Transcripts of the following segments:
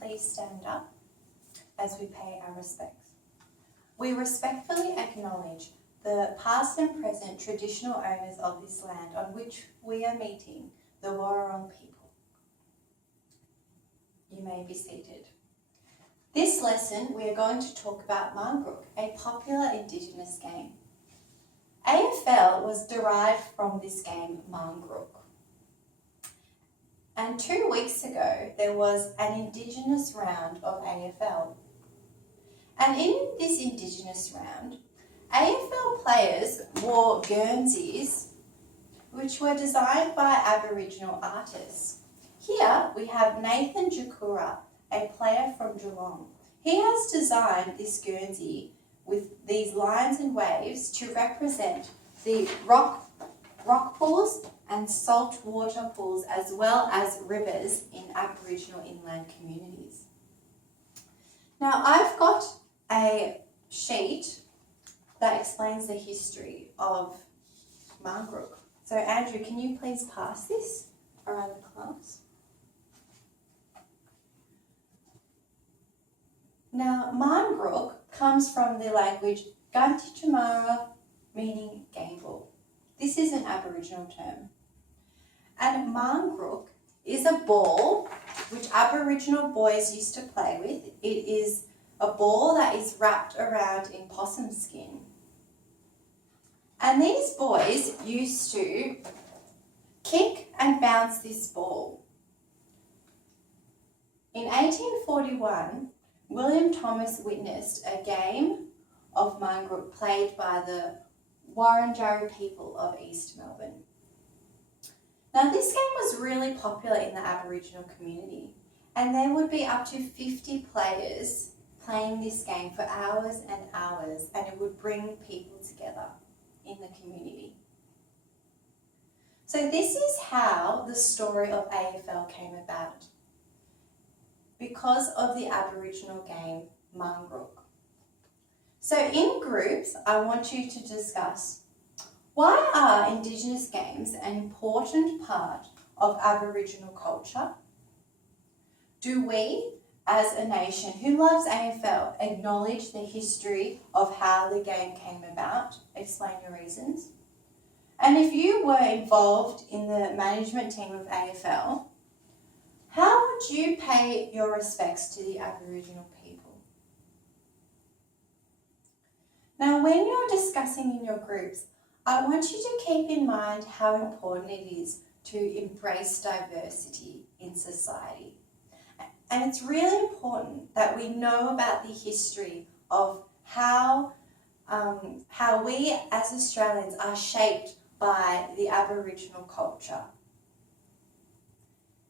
please stand up as we pay our respects? We respectfully acknowledge the past and present traditional owners of this land on which we are meeting, the Wurrung people. You may be seated. This lesson we are going to talk about Marngrook, a popular Indigenous game. AFL was derived from this game, Marngrook. And 2 weeks ago, there was an Indigenous round of AFL. And in this Indigenous round, AFL players wore Guernseys, which were designed by Aboriginal artists. Here we have Nathan Jakura, a player from Geelong. He has designed this Guernsey with these lines and waves to represent the rock pools and saltwater pools, as well as rivers in Aboriginal inland communities. Now I've got a sheet that explains the history of Marngrook. So Andrew, can you please pass this around the class? Now Marngrook comes from the language Gantichamara, meaning game ball. This is an Aboriginal term. And Marngrook is a ball which Aboriginal boys used to play with. It is a ball that is wrapped around in possum skin. And these boys used to kick and bounce this ball. In 1841, William Thomas witnessed a game of Marngrook played by the Wurrung people of East Melbourne. Now this game was really popular in the Aboriginal community, and there would be up to 50 players playing this game for hours and hours, and it would bring people together in the community. So this is how the story of AFL came about, because of the Aboriginal game Marngrook. So in groups, I want you to discuss, why are Indigenous games an important part of Aboriginal culture? Do we, as a nation who loves AFL, acknowledge the history of how the game came about? Explain your reasons. And if you were involved in the management team of AFL, how would you pay your respects to the Aboriginal people? Now, when you're discussing in your groups, I want you to keep in mind how important it is to embrace diversity in society. And it's really important that we know about the history of how we as Australians are shaped by the Aboriginal culture.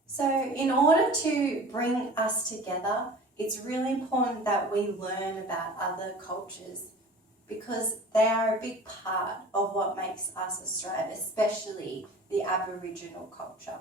So in order to bring us together, it's really important that we learn about other cultures, because they are a big part of what makes us Australian, especially the Aboriginal culture.